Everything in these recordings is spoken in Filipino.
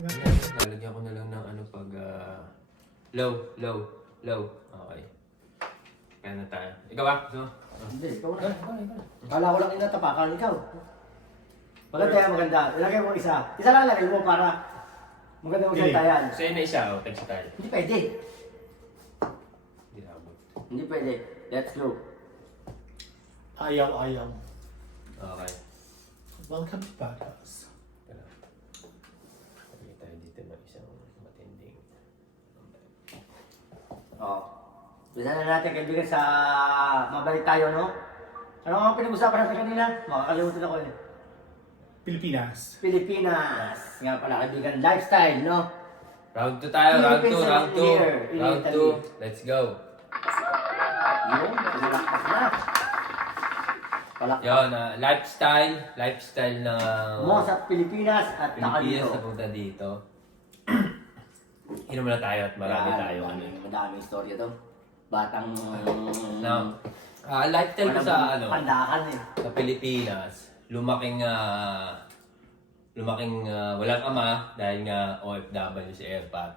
Lalagyan ko na lang ng ano pag low. Okay. Kaya na tayo. Ikaw ba? So, Hindi, ikaw na. Kala ko lang inatapakan ikaw. Maganda yan, maganda. Ilagay mo isa. Isa lang lagay mo para maganda mo sa tayan. sa'yo na isa. O, tagsa tayo. Hindi pwede. Hindi na abot. Hindi pwede. Let's go. Ayaw. Okay. Welcome to Patas. Tara. Lagyan tayo dito ng isang matinding. Oo. Bisa na natin kaibigan sa mabalik tayo, no? Ano nga pinag-usapan natin kanina? Makakalimutan ako eh. Pilipinas. Pilipinas. Nga pala kaibigan, lifestyle, no? Round 2 tayo. Round 2. Philippines Round and 2. here in Round Italy. 2. Let's go. Yun, palakpas na. Palakpas Yun, lifestyle na mo sa Pilipinas at Pilipinas nakalito. na punta dito. Inom na tayo at marami tayo. Madaming istorya to. Batang... Now, lifestyle ko sa Pandakan eh. sa Pilipinas, lumaking walang ama dahil nga OFW si Erpat.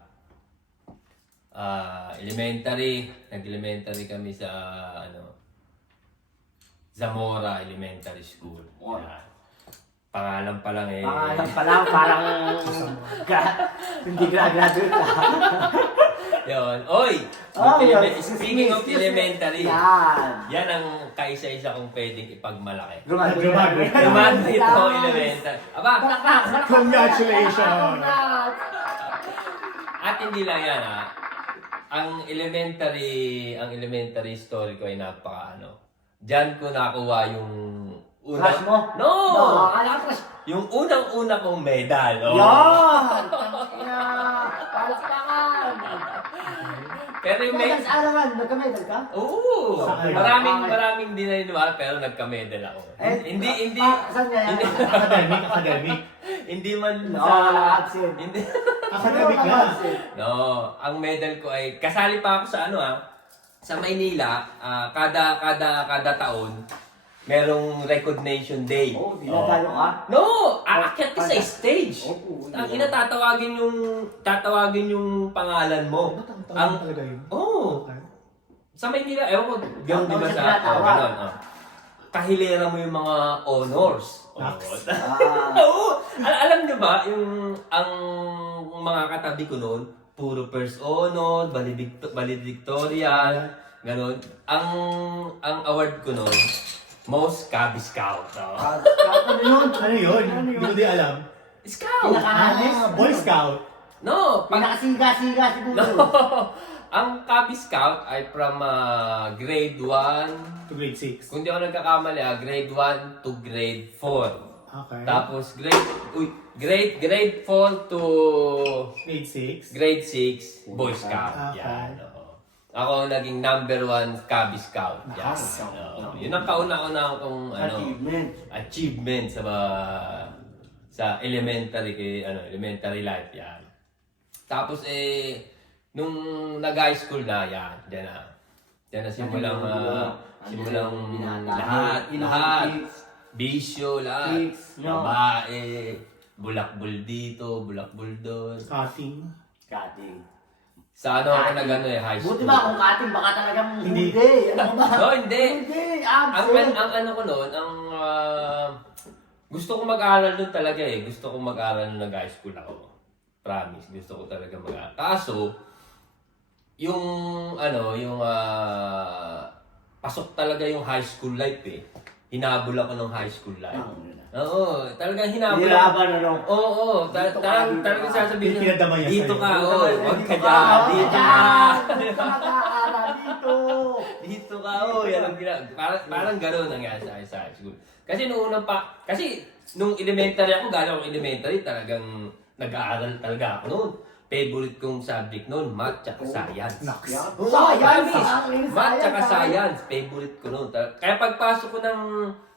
Nag-elementary kami sa Zamora Elementary School. Oh. Yan. Pangalan pa lang eh. Pangalan pa lang, parang... hindi graduate ka. Yun. Oy! Speaking of elementary, yan ang kaisa-isa kong pwedeng ipagmalaki. Graduate. Graduate ako elementary. Aba, Congratulations! at hindi lang yan ha. Ang elementary story ko ay Diyan ko nakuha yung Crush mo? No! Akala ko crush. Yung unang-una kong medal. Oh. Yan! Tangina! Palakpakan! Pero yung Medal sa alaman, nagka-medal ka? Oo! Saan? Maraming di naniniwala pero nagka-medal ako. Hindi. Saan nga yan? Academic. Hindi man Absent. hindi. Academic lang. No, ang medal ko ay kasali pa ako sa sa Maynila, kada taon merong recognition day. Oh, dinadayo ka? No, aakyat ka sa stage. Opo. Ang tatawagin yung pangalan mo. Ba't ang tawag talaga yun? Oh, Okay. sa Maynila, ewan ko, gano'n di ba Ang sa, tinatawag. gano'n, kahilera mo yung mga honors. Nax. Oo, alam nyo ba, ang mga katabi ko noon, puro first honor, valedictorian, gano'n. Ang award ko noon, most Cub Scout. Ano yun? Ano yun? Hindi ko di alam. Scout! Pinaka-alis? Boy Scout. No, Pinakasiga-siga siguro. No. Ang Cub Scout ay from grade 1, To grade 6. kung di ako nagkakamali, grade 1 to grade 4. Okay. Tapos grade 4 to Grade 6. grade 6, Boy Scout. Okay. Yan. Oo. Ako ang naging number 1 Cub Scout. Yan. Nice. Oo. Yun ang kauna-una kong achievement sa elementary life yan. Tapos nung nag-high school na yan, diyan na simulang lahat. Bisyo, lahat. Babae, bulakbul dito, bulakbul doon. Cutting. Cutting. Sa ako high school. Buti ba kung cutting, baka talagang Hindi. hindi. Ano ba? No, hindi. Hindi, Ang absent. ko noon, gusto ko mag-aral doon talaga eh. Gusto ko mag-aral nung nag-high school ako. Promise, gusto ko talaga mag-aral. Kaso, pasok talaga yung high school life eh. Hinabol ako ng high school life. Oo, talagang hinabol. Hirapan ano? Oo, talagang sasabihin Hindi pinadama yan dito sa'yo. ka, huwag ka dyan, dito ka. Mag-aaral dito. Dito ka, yan ang parang gano'n nangyari sa high school. Kasi nung elementary ako, galing akong elementary, talagang nag-aaral talaga ako noon. Favorite kong subject noon, math tsaka science. Nax. Promise! Math tsaka science, favorite ko noon. Kaya pagpasok ko ng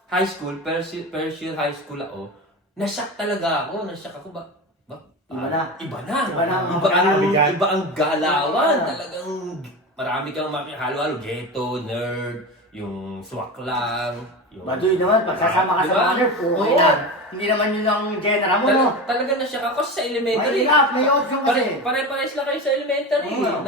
high school, first year high school ako, na-shock talaga ako. Iba na. Iba na. Iba na. Iba ang galawan. Talagang marami kang makihalo-halo. Ghetto, nerd, yung swak lang, yung... Baduy naman, pagsasama ka Diba? sa mga nerd, Oo. okay na. Hindi naman yun ang genera mo, no? Talaga na siya kasi sa elementary. Mahirap, may option kasi. Pare-pares lang kayo sa elementary. Oo.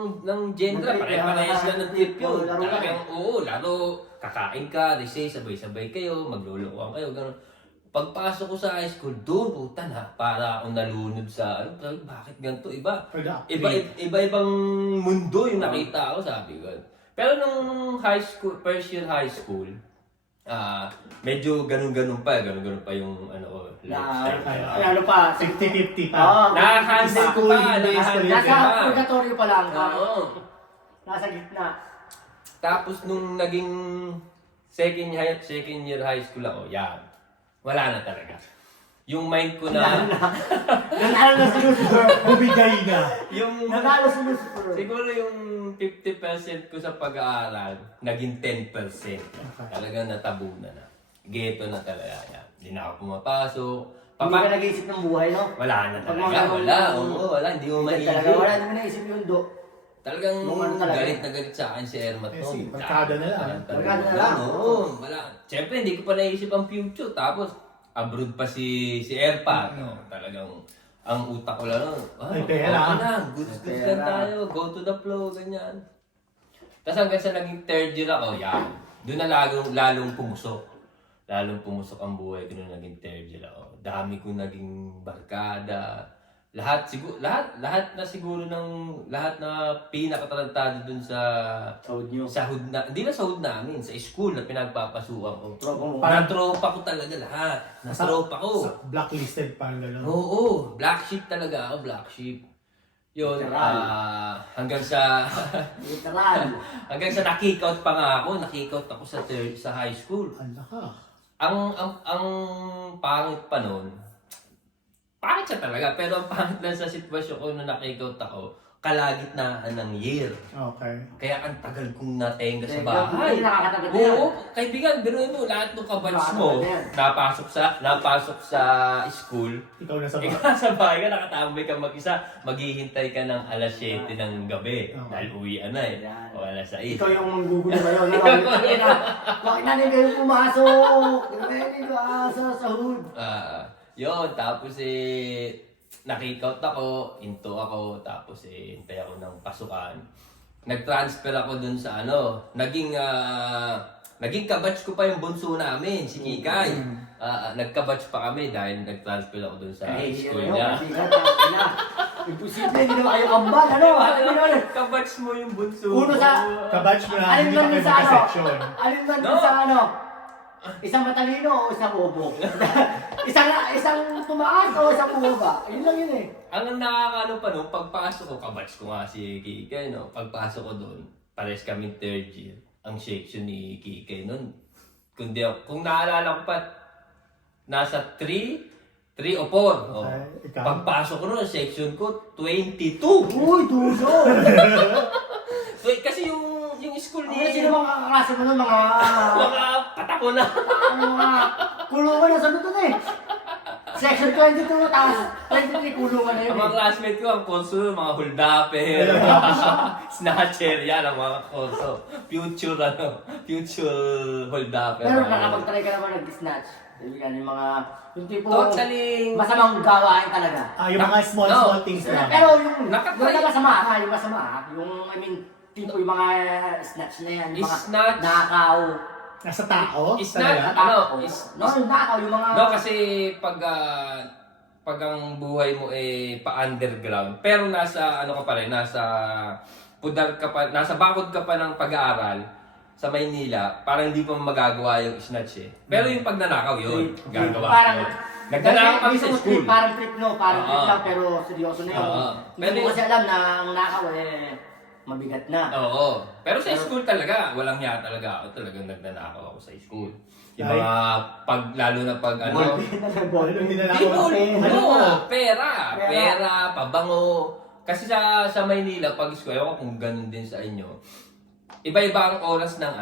ng gender, Ng trip, pare-pares lang ng trip yun. laro lang. Talagang, oo, laro, kakain ka, recess, sabay-sabay kayo, maglulukuhan kayo, gano'n. Pagpasok ko sa high school, doon, puta na, para akong nalunod sa, ano, sabi, bakit ganito, iba-ibang mundo yung nakita ko, sabi ko. Pero nung high school, first year high school, medyo ganun-ganun pa yung ano ko, lifestyle. Ano pa? 50-50 pa. Oo. Nakahandle ko pa, nakahandle ko Nasa pa. purgatorio pa lang. Oo. Nasa gitna. Tapos nung naging second year high school ako, yan. Wala na talaga. Yung mind ko na... Nanalo na si Lucifer. Bumigay na. yung... Nanalo si Lucifer. Siguro yung 50% ko sa pag-aaral, naging 10%. Talagang natabunan na. Ghetto na talaga yan. Hindi na ako pumapasok. Hindi ka nag-iisip ng buhay, no? Wala na Pag talaga. mga Wala. ganun, Oo, wala. Hindi mo Talaga, maisip. wala naman naisip yung do. Talagang Nung ano talaga. galit na galit sa akin si Ermat. Eh, noon. si barkada na lang. Barkada na lang. Oo, wala. Siyempre, hindi ko pa naisip ang future. Tapos, abroad pa si Erpat. No? Talagang, ang utak ko lang, May pera. okay na, goods May lang pera. tayo, go to the flow, ganyan. Tapos hanggang sa naging third year ako, yan. Doon na lalong pumusok. Lalong pumusok ang buhay ko nung naging third year ako. Dami ko naging barkada. Lahat na siguro lahat na pinakatarantado dun sa Sahod nyo. hood na, hindi na sa hood namin, sa school na pinagpapasukan ko. Tropa mo. Parang tropa ko talaga lahat. Tropa ko. Blacklisted parang gano'n. Oo, black sheep talaga ako, black sheep. Yun, Literal. hanggang sa Literal. hanggang sa na-kick-out pa nga ako, na-kick-out ako sa high school. Hala ka. Ang pangit pa noon, pangit siya talaga, pero ang pangit lang sa sitwasyon ko nung na-kick-out ako, kalagitnaan ng year. Okay. Kaya ang tagal kong natenga sa Hindi bahay. nakakatagal na yan. Oo, kaibigan, biruin mo, lahat ng kabatch mo, Nakakatagal na yan. napasok sa school, Ikaw na sa ikaw nasa bahay ka, nakatambay ka mag-isa, maghihintay ka ng alas 7 ng gabi, Okay. dahil uwian na eh, Ayan. o alas 6. Ikaw yung manggugulo ngayon. Bakit na nila yung pumasok? Hindi ka sa sahod. Yun, tapos na-kick-out ako, into ako, tapos hintay ako ng pasukan. Nag-transfer ako dun sa naging kabatch ko pa yung bunso namin, si Kikay. Nagkabatch pa kami dahil nag-transfer ako dun sa school niya. Imposible, hindi naman kayo kambal. Ano? Kabatch mo yung bunso Uno sa- Kabatch mo na, Alin hindi lang pa yun kayo sa ano? magka-section. Alin man No. sa isang matalino o isang bobo? isang tumaas o isang bumaba? Yun lang yun eh. Ang nakakano pa nung pagpasok ko, kabatch ko nga si Kikay, no? Pagpasok ko doon, pares kaming third year. Ang section ni Kikay noon. Kung naalala ko pa, nasa 3 o 4. Oh. Okay, ikaw? Pagpasok ko noon, section ko, 22. Uy, duso! Kasi yung school Ano ni... sino mga kaklase mo nun? Mga patako na. kulungan na sa luto na eh. Section 22, tapos 23 kulungan na yun Ang mga eh. classmate ko, ang konsul, mga holdapper, snatcher, yan ang mga konsul. Future holdapper. Pero nakapag-try ka naman nag-snatch. Yung mga, yung tipo, Totally. masamang gawain talaga. Yung mga small things lang. Pero yung Nakatry. yung masama, I mean, tipo yung mga snatch na yan, yung mga Snatch. nakaw. Nasa tao? Is Talaga? not, Yung nakaw, yung mga... No, kasi pag ang buhay mo pa-underground, pero nasa, ka pa rin, nasa pudar ka pa, nasa bakod ka pa ng pag-aaral sa Maynila, parang hindi pa magagawa yung snatch eh. Pero yung pagnanakaw yun, gagawa Parang, ko. Nagdanakaw kami sa school. Parang trip, no? Parang trip Oo. lang, pero seryoso na yun. Oo. Hindi mo kasi alam na ang nakaw mabigat na. Oo. Pero sa school talaga, walang hiya talaga ako. Talagang nagnanakaw ako sa school. Yung Ay. mga lalo na pag Anong ninanakaw? People, Ano no, ba? pera, pabango. Kasi sa Maynila, pag school, ewan ko kung ganun din sa inyo, iba-iba ang oras ng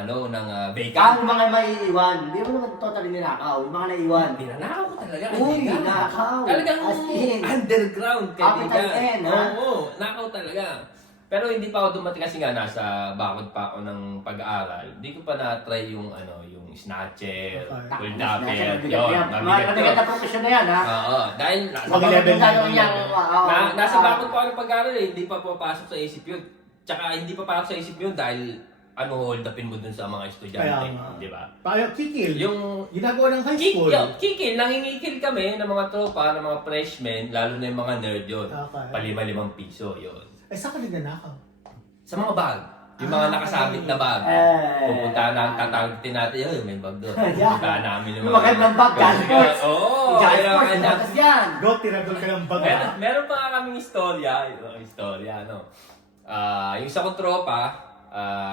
vacant. Ang mga maiiwan, hindi mo naman totally ninakaw. Yung mga naiwan. Ninanakaw ko talaga. Uy, kaibigan. nakaw. Talagang As in. underground, kaibigan. Appetite end, ha? Oo, nakaw talaga. Pero hindi pa ako dumating kasi nga nasa bakod pa ako ng pag-aaral. Hindi ko pa na-try yung yung snatcher, Okay. pull dapper, Mabigat yun. yan. Mabigat Mabigat yun. na profesyon na yan, ha? Oo, dahil Mag-level na Gagawin yun. niyang, nasa bakod pa ako ng pag-aaral eh, hindi pa papasok sa isip yun. Tsaka hindi pa papasok sa isip yun dahil hold upin mo dun sa mga estudyante, Kaya nga. di ba? Parang kikil. Yung Ginagawa ng high school. Kikil, nangingikil kami ng mga tropa, ng mga freshmen, lalo na yung mga nerd yun. Okay. Palima-limang piso, yun. Eh, saan ka nagnanakaw? Sa mga bag. Yung mga nakasabit na bag. Pupunta na ang tatagitin natin, may bag doon. Pupunta namin Yung magandang bag, Jansports. Oo, Jansports, kailangan bukas yan. Go, tinagol ka ng bag. Meron pa nga kaming istorya, yung sa kong tropa,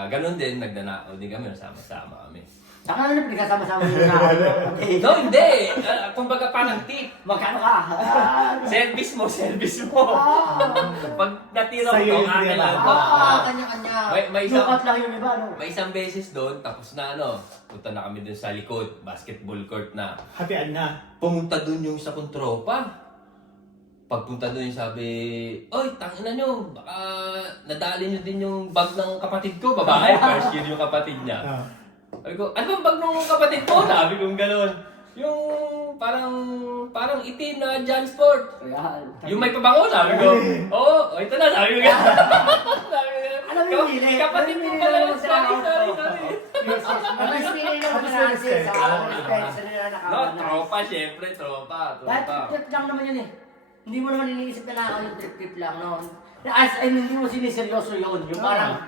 ganun din, nagnanakaw din kami, sama-sama kami. Saka ano pinagkasama-sama yung okay. No, hindi. Kumbaga parang tip. Magkano ka? Service mo. Pag natira ko Sa'yo to, yung akin nila. lang to. Kanya-kanya. May isang- Lukat lang yung iba, no? May isang beses doon, tapos na punta na kami doon sa likod, basketball court na. Hatian na. Pumunta doon yung sa kong tropa. Pagpunta doon yung sabi, oy, tangina nyo, baka nadali nyo din yung bag ng kapatid ko, babae, first year yung kapatid niya. Ah. Sabi ko, ano bang bag ng kapatid ko? Sabi ko gano'n. Yung parang itim na Jansport. Ayan. Yung may pabango, sabi ko. Oo, ito na, sabi ko gano'n. Sabi ko gano'n. Alam mo yung pili? Kapatid mo pala yun. Sorry. Ano yung pinili ng mga natin sa nila No, nakakawan na? tropa, syempre, tropa. Dahil trip lang naman yun eh. Hindi mo naman iniisip na ako yung trip lang, no? As in, hindi mo siniseryoso yun. Yung parang,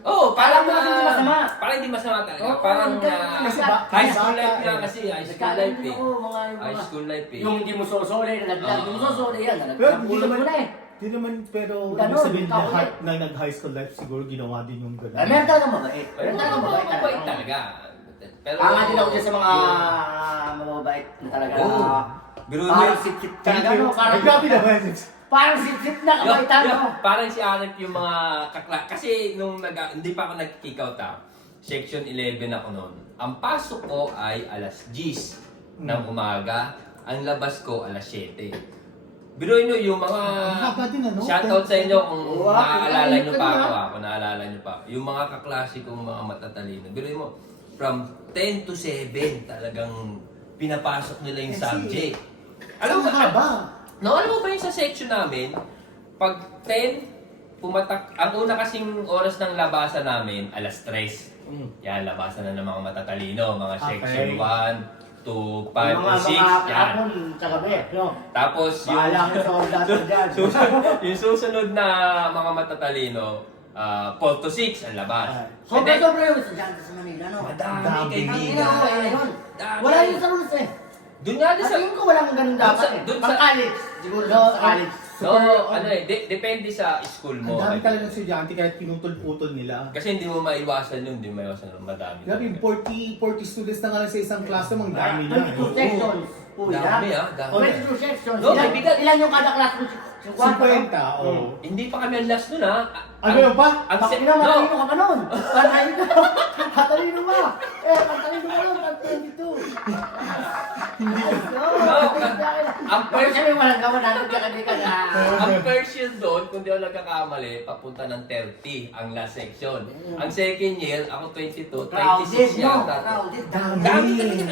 Oo, parang hindi masama. Parang hindi masama talaga. Oo, Parang kasi high school bata life eh. nga kasi, high school life eh. Oo, mga High school life eh. yung hindi mo sosole, nalaglag. Hindi mo sosole yan, Pero nalaglag. hindi Pulot naman, mo na eh. hindi naman, pero Ganun, ibig sabihin ikaw lahat ulit. na nag-high school life siguro ginawa din yung gano'n. Meron talagang mabait. Pero Meron talagang mabait mabait talaga. talaga. Pero, Tama din ako dyan sa mga mababait na talaga. Oo. Biro mo Parang yun. sip-sip Thank talaga, you. no? Parang, Ay, grabe naman. parang sip-sip na kabaitan, no? Parang si Alec yung mga kasi nung hindi pa ako nag-kick out section 11 ako noon. Ang pasok ko ay alas 10 ng umaga. Ang labas ko alas 7. Biruin nyo yung mga Haba din, ano? shoutout sa inyo kung Wow, naaalala nyo pa ganun, ako. Kung naaalala nyo pa. Yung mga kaklase kong mga matatalino. Biruin mo, from 10 to 7 talagang pinapasok nila yung Eh, subject. Alam mo haba. No, alam mo ba yung sa section namin, pag 10, pumatak, ang una kasing oras ng labasan namin, alas 3. Yan, labasan na ng mga matatalino, mga section Okay. 1 to 5 Yung or 6. mga Yan. hapon sa gabi, no? Tapos Bahala ka sa mga dati dyan. yung susunod na mga matatalino, 4 to 6 ang labas. And then, Sobra-sobra yung estudyante sa Manila, no? madami Dami. kaibigan. Ang wala yung sa rules eh. Doon nga din Sa sa... tingin ko walang ganun dapat eh. doon Pang sa- college, siguro sa college. No, ano depende sa school mo. Ang dami talaga ng estudyante kahit pinutol-putol nila. Kasi hindi mo maiwasan yun, hindi mo maiwasan yung madami. Grabe, 40 students na nga lang sa isang klase, mang dami na. 22 sections. Uy, Dami ha? dami. 22 sections. No, Ilan- kaibigan. Ilan yung kada class? 50? 50, oo. Hindi pa kami ang last nun ha. Ano yun pa? Ang Bakit na matalino ka pa nun? Matalino ka. Matalino ka. Matalino ka nun. Ang 22. Hindi. Ang first- Sabi mo lang gawa natin ka na. Ang first year doon, kung di ako nagkakamali, papunta ng 30 ang last section. Ang second year, ako 22, 26 Crowded, no? yata. Crowded. Dami talaga.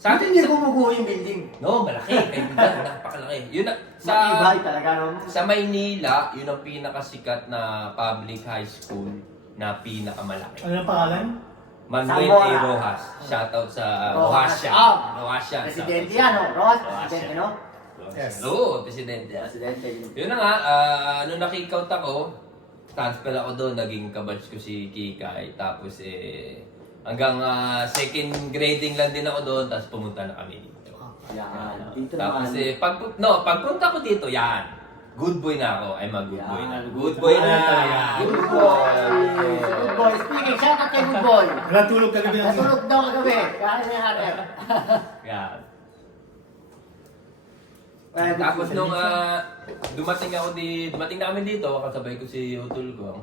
Sa Sabi atin, hindi bumubuo yung building. no, malaki. Kaibigan, napakalaki. Yun na, Matibay sa, talaga, no? sa Maynila, yun ang pinakasikat na public high school na pinakamalaki. Ano ang pangalan? Manuel Zamora. A. Rojas. Shoutout sa Rojasia. Ah. Rojasia. Presidente yan, no? Ross, presidente, no? Yes. Oo, presidente. Presidente yun. Yun na nga, nung nakikout ako, transfer ako doon, naging kabatch ko si Kikay. Tapos hanggang second grading lang din ako doon, tapos pumunta na kami dito. Yan. Dito Tapos naman. pagpunta ko dito, yan. Good boy na ako. I'm a good boy na. Yan. Good boy na. Good boy. Good boy. Speaking, shout out kay Good boy. Natulog ka gabi ng... Natulog daw kagabi. Kaya niya hanap. Yan. Tapos nung dumating na kami dito, kasabay ko si Utol ko,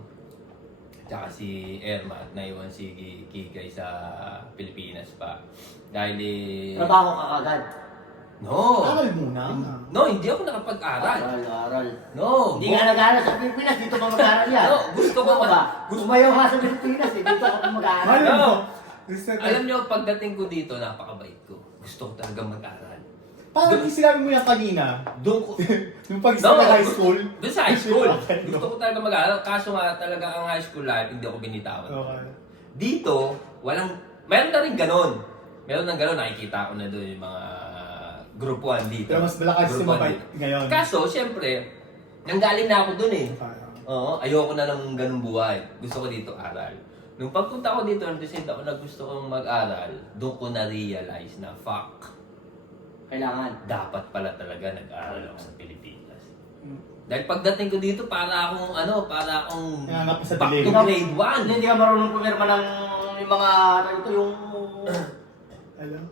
tsaka si Erma at naiwan si Kikay sa Pilipinas pa. Dahil Trabaho ka kagad. No. Aral muna. No, hindi ako nakapag-aral. Aral. No. Hindi nga nag-aaral sa Pilipinas, dito ka mag-aaral yan. No, gusto ko Ano ba? Umayaw ka sa Pilipinas, dito ka mag-aaral. Alam mo, Alam niyo, pagdating ko dito, napakabait ko. Gusto ko talaga mag-aral. parang sinabi mo yan kanina. Doon ko... Yung pag-start ng high school. Doon sa high school. Okay, no? Gusto ko talaga mag-aral. Kaso nga talaga ang high school life, hindi ako binitawan. Okay. Dito, meron na rin ganon. Meron na ganon, nakikita ko na doon yung mga grupuan dito. Pero mas malakas Grupuan sumabay dito. ngayon. Kaso, siyempre, nanggaling na ako doon eh. Parang, Oo, ayoko na ng ganung buhay. Gusto ko dito aral. Nung pagpunta ko dito, nag-decide ako na gusto kong mag-aral, doon ko na-realize na, fuck, Kailangan. dapat pala talaga nag-aral ako sa Pilipinas. Hmm. Dahil pagdating ko dito, para akong Nanganap sa back dilim. to grade 1. Hindi ka marunong pumirma ng yung mga, ito yung, alam.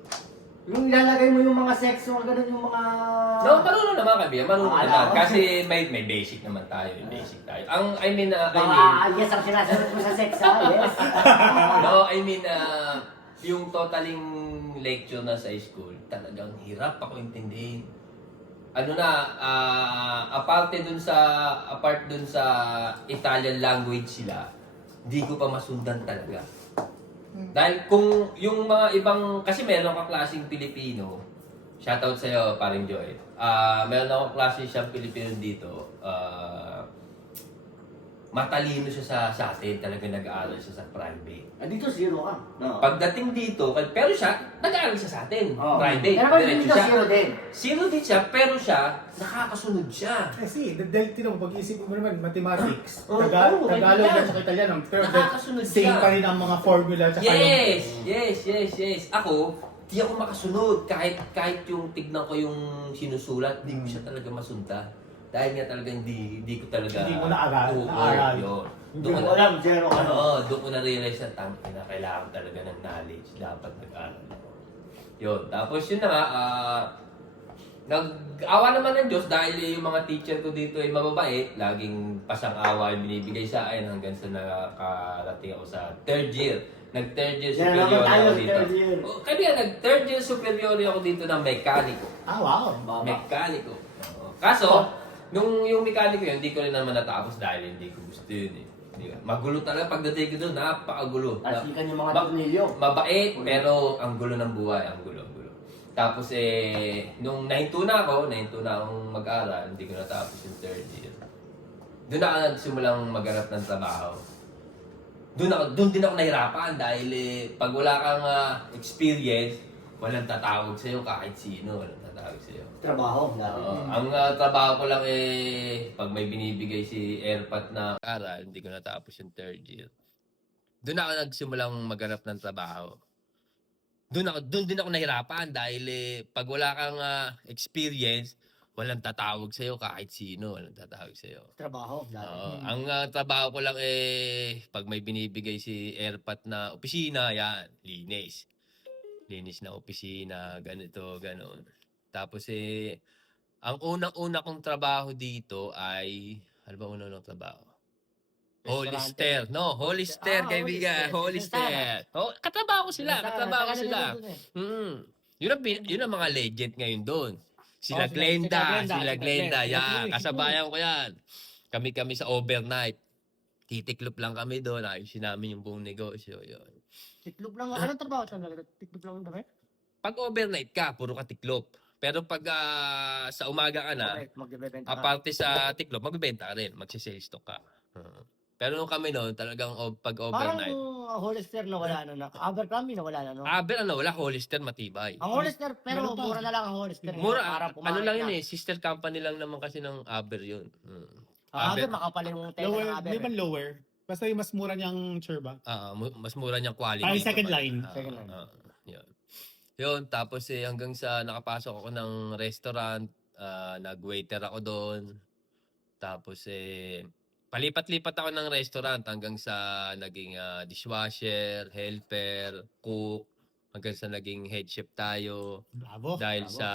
yung ilalagay mo yung mga sexo, ganun yung mga... No, marunong naman kami. Marunong Ah, naman. alam. Kasi may basic naman tayo. May basic tayo. Mga alias ang sinasagot mo sa sex, ha? Yes. Yung totaling lecture na sa school, talagang hirap ako intindihin. Apart dun sa Italian language sila, di ko pa masundan talaga. Dahil kung yung mga ibang, kasi meron akong klaseng Pilipino, shoutout sa'yo, paring Joy. Meron akong klase siyang Pilipino dito, matalino siya sa atin, talaga nag-aaral siya sa private. Dito zero ka. No. Pagdating dito, pero siya, nag-aaral siya sa atin, Oh. private. Pero pag Diretso dito siya. zero din. Zero din siya, pero siya, nakakasunod siya. Kasi, dahil tinong pag-iisip mo naman, mathematics, Oo, Tagalog kaibigan. at saka Italiano, pero Nakakasunod same siya. pa rin ang mga formula at saka Yes. Ako, di ako makasunod. Kahit yung tignan ko yung sinusulat, di ko siya talaga masunta. Dahil nga talaga hindi ko talaga... Hindi mo naaral. Oo, Naaral. yun. Hindi Doon mo ko alam, zero ka. doon ko na-realize na na kailangan talaga ng knowledge. Dapat nag-aral ako. Yun. Tapos yun na nga, nag-awa naman ng Diyos dahil yung mga teacher ko dito ay mababait. Laging pasang-awa yung binibigay sa akin hanggang sa nakarating ako sa third year. Nag-third year Yan naman superior tayo, ako dito. third year. Kaya nag-third year superior ako dito ng mekaniko. Ah, wow. Mekaniko. Oo. Kaso, nung yung mekaniko yun, hindi ko rin naman natapos dahil hindi ko gusto yun eh. Magulo talaga pagdating ko doon, napakagulo. Tasikan yung mga tornilyo. Mabait, pero ang gulo ng buhay, ang gulo. Tapos nung nahinto na akong mag-aral, hindi ko natapos yung third year. Doon ako nagsimulang maghanap ng trabaho. Doon din ako nahirapan dahil pag wala kang experience, walang tatawag sa'yo kahit sino, walang tatawag sa'yo. Trabaho. Ang trabaho ko lang pag may binibigay si Airpat na aral, hindi ko natapos yung third year. Doon ako nagsimulang maghanap ng trabaho. Doon din ako nahirapan dahil pag wala kang experience, walang tatawag sa'yo kahit sino, walang tatawag sa'yo. Trabaho. Ang trabaho ko lang pag may binibigay si Airpat na opisina, yan, linis. Linis na opisina, ganito, ganon. Tapos ang unang-una kong trabaho dito ay, ano ba unang trabaho? Hollister. No, Hollister, kaibigan. Hollister. Oh, katrabaho sila. Yun ang mga legend ngayon doon. Sila Glenda. Yan, kasabayan ko yan. Kami sa overnight. Titiklop lang kami doon. Ayusin namin yung buong negosyo. Yun. Tiklop lang. Anong trabaho siya? Tiklop lang ba? Pag overnight ka, puro ka tiklop. Pero pag sa umaga ka na, Magbebenta ka. aparte sa tiklop, magbebenta ka rin. Magsisales stock ka. Pero nung kami noon, talagang pag Parang overnight. Hollister na wala na. Abercrombie na wala na, no? Wala, Hollister matibay. Ang Hollister, pero Meron pa. mura na lang ang Hollister. Mura, Para ano pumakit lang ka. yun sister company lang naman kasi ng Aber yun. Ang Aber, makapal yung tela Lower, ng Aber. di ba lower? Basta yung mas mura niyang churba. Mas mura niyang quality. Parang second line. Second line. Yun. Yun, tapos hanggang sa nakapasok ako ng restaurant, nag-waiter ako doon. Tapos palipat-lipat ako ng restaurant hanggang sa naging dishwasher, helper, cook, hanggang sa naging head chef tayo. Bravo. Dahil Bravo. sa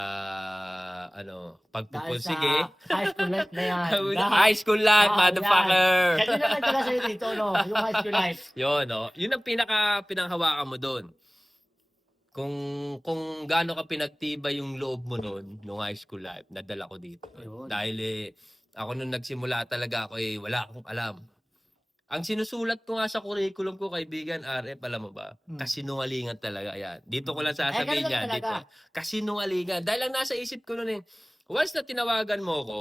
Dahil pagpupursige. sa high school life na yan. High school life, Ah, motherfucker! Kasi naman pala sa'yo dito, no? Yung high school life. Yun, no? Yun ang pinanghawakan mo doon. kung gaano ka pinagtibay yung loob mo noon, nung high school life, nadala ko dito. Ayun. Dahil ako nung nagsimula talaga ako wala akong alam. Ang sinusulat ko nga sa curriculum ko, kaibigan, RF, alam mo ba? Kasinungalingan talaga yan. Dito ko lang sasabihin ganun yan. talaga. Dito. Kasinungalingan. Dahil lang nasa isip ko noon once na tinawagan mo ko,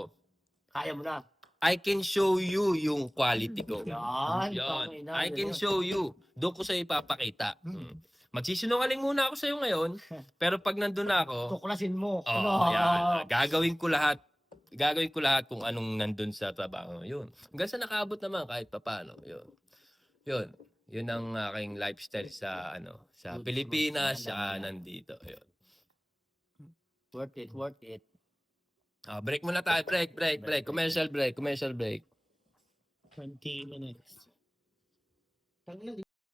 Kaya mo na. I can show you yung quality ko. Yan. Yon. tangina, I can yun. show you. Doon ko sa'yo ipapakita. Magsisinungaling muna ako sa'yo ngayon, pero pag nandun na ako, Tuklasin mo. yan. Gagawin ko lahat. Gagawin ko lahat kung anong nandun sa trabaho. Yun. Hanggang sa nakaabot naman kahit papaano. Yun. Yun. Yun ang aking lifestyle sa sa Pilipinas, saka nandito. Yun. Worth it. Break muna tayo. Break. Commercial break. 20 minutes.